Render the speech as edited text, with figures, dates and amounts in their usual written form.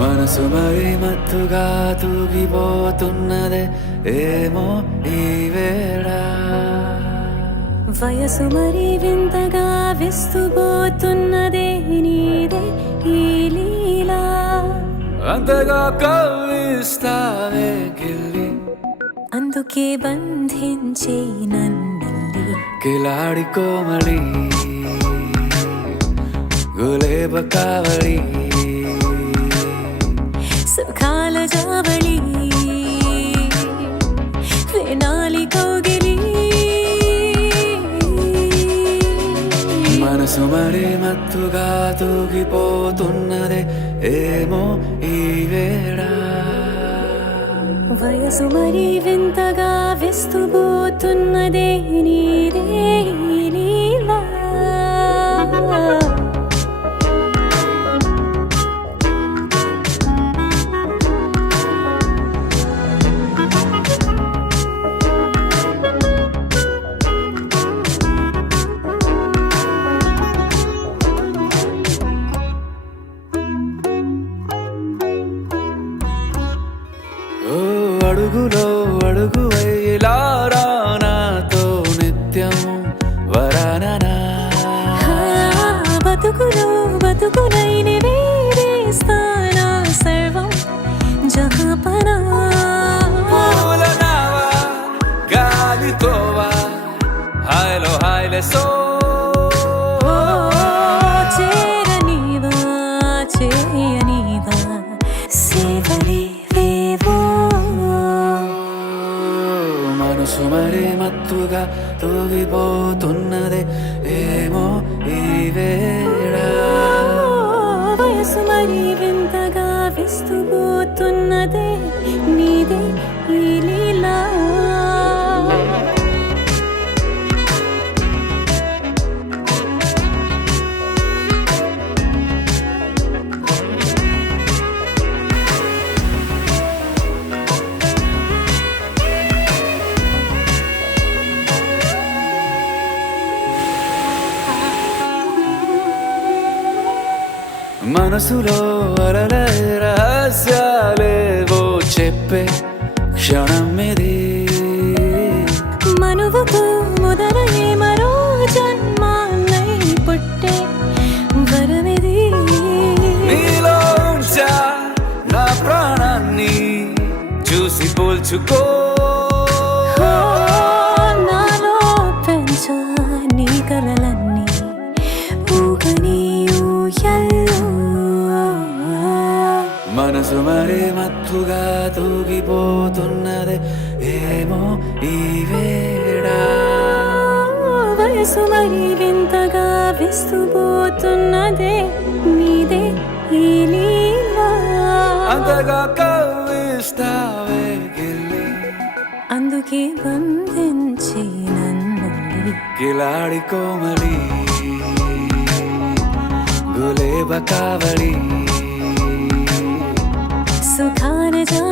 మనసు మరి మత్తుగా తూగిపోతున్నదే ఏమో ఈ వేళ వయసు మరి వింతగా విస్తుపోతున్నదే నీదే ఈ లీలా అంతగా కవ్విస్తావే గిల్లి అందుకే బంధించి నన్ను కిలాడి కోమలి గులేబ కావలి సుఖాల జావళి వేనాలి కౌగిలి మనసు మరి మత్తుగా తూగిపోతున్నదే ఏమో ఈ వేళ వయసు మరి వింతగా విస్తుపోతున్నదే నీదే ఈ లీలా అడుగులో అడుగు ఇలా నాతో నిత్యం వరాననా బతుకులో బతుకులైన వేరేస్తానా సర్వం జహాపనా పూలనావా గాలితోవా హాయ్లో హాయ్లే సో చేరనివా చేయనివా సేవలే మనసు మరి మత్తుగా తూగిపోతున్నదే ఏమో ఈ వేళ వయసు మరి వింతగా విస్తుపోతున్నదే నీదే ఈ లీలా మనసులో అలల రహస్యాలేవో చెప్పే క్షణం ఇది మనువుకు మొదలయ్యే మరో జన్మాన్నై పుట్టే వరమిది నీలో ఉంచా నా ప్రాణాన్ని చూసి పోల్చుకో నాలో పెంచా నీ కలలన్నీ ఊగని ఊయల్లో మనసు మరి మత్తుగా తూగిపోతున్నదే ఏమో ఈ వేళ వయసు మరి వింతగా విస్తుపోతున్నదే నీదే ఈ లీలా అంతగా కవ్విస్తావే గిల్లి అందుకే బంధించి నన్ను కిలాడి కోమలి గులేబ కావలి సుఖాన జా